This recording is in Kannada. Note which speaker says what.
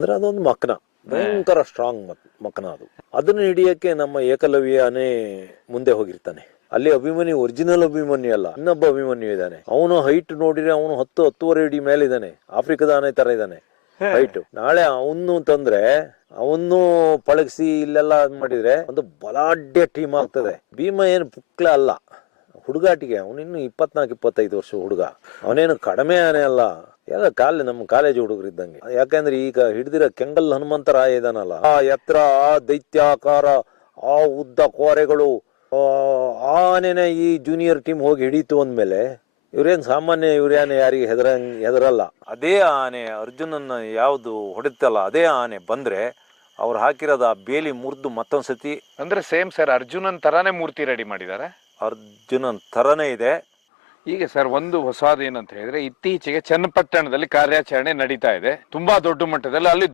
Speaker 1: ಅಂದ್ರೆ ಅದೊಂದು ಮಕ್ಕನ ಭಯಂಕರ ಸ್ಟ್ರಾಂಗ್ ಮಕ್ಕನ ಅದು. ಅದನ್ನ ಹಿಡಿಯಕ್ಕೆ ನಮ್ಮ ಏಕಲವ್ಯನೇ ಮುಂದೆ ಹೋಗಿರ್ತಾನೆ. ಅಲ್ಲಿ ಅಭಿಮನ್ಯು ಒರಿಜಿನಲ್ ಅಭಿಮನ್ಯು ಅಲ್ಲ ಇನ್ನೊಬ್ಬ ಅಭಿಮನ್ಯು ಇದ್ದಾನೆ. ಅವನು ಹೈಟ್ ನೋಡಿದ್ರೆ ಅವನು ಹತ್ತು ಹತ್ತುವರೆ ಅಡಿ ಮೇಲೆ ಇದ್ದಾನೆ. ಆಫ್ರಿಕಾದ ಆನೆ ತರ ಇದ್ದಾನೆ ಹೈಟ್ ನಾಳೆ ಅವನು ತಂದ್ರೆ ಅವನು ಪಳಗಿಸಿ ಇಲ್ಲೆಲ್ಲ ಮಾಡಿದ್ರೆ ಒಂದು ಬಲಾಢ್ಯ ಟೀಮ್ ಆಗ್ತದೆ. ಭೀಮ ಏನು ಪುಕ್ಲ ಅಲ್ಲ. ಹುಡುಗಾಟಿಗೆ ಅವನಿನ್ನು ಇಪ್ಪತ್ನಾಲ್ಕು ಇಪ್ಪತ್ತೈದು ವರ್ಷ ಹುಡುಗ. ಅವನೇನು ಕಡಿಮೆ ಆನೆ ಅಲ್ಲ. ಎಲ್ಲ ಕಾಲ ನಮ್ಮ ಕಾಲೇಜ್ ಹುಡುಗರು ಇದ್ದಂಗೆ. ಯಾಕಂದ್ರೆ ಈಗ ಹಿಡಿದಿರೋ ಕೆಂಗಲ್ ಹನುಮಂತರಾಯ ಇದಾನಲ್ಲ ಆ ಎತ್ತರ ಆ ದೈತ್ಯಾಕಾರ ಆ ಉದ್ದ ಕೋರೆಗಳು ಆ ಆ ಈ ಜೂನಿಯರ್ ಟೀಮ್ ಹೋಗಿ ಹಿಡೀತು ಅಂದ್ಮೇಲೆ ಇವ್ರೇನ್ ಸಾಮಾನ್ಯ ಇವ್ರೇನು ಯಾರಿಗೆ ಹೆದರ ಹೆದರಲ್ಲ. ಅದೇ ಆನೆ ಅರ್ಜುನನ್ನ ಯಾವ್ದು ಹೊಡೆತಲ್ಲ ಅದೇ ಆನೆ ಬಂದ್ರೆ ಅವ್ರು ಹಾಕಿರೋದು ಆ ಬೇಲಿ ಮುರಿದು ಮತ್ತೊಂದ್ಸತಿ
Speaker 2: ಅಂದ್ರೆ ಸೇಮ್ ಸರ್ ಅರ್ಜುನನ್ ತರಾನೇ ಮೂರ್ತಿ ರೆಡಿ ಮಾಡಿದ್ದಾರೆ
Speaker 1: ಅರ್ಜುನನ್ ತರನೇ ಇದೆ.
Speaker 2: ಈಗ ಸರ್ ಒಂದು ಹೊಸದೇನಂತ ಹೇಳಿದ್ರೆ ಇತ್ತೀಚೆಗೆ ಚನ್ನಪಟ್ಟಣದಲ್ಲಿ ಕಾರ್ಯಾಚರಣೆ ನಡೀತಾ ಇದೆ. ತುಂಬಾ ದೊಡ್ಡ ಮಟ್ಟದಲ್ಲಿ ಅಲ್ಲಿ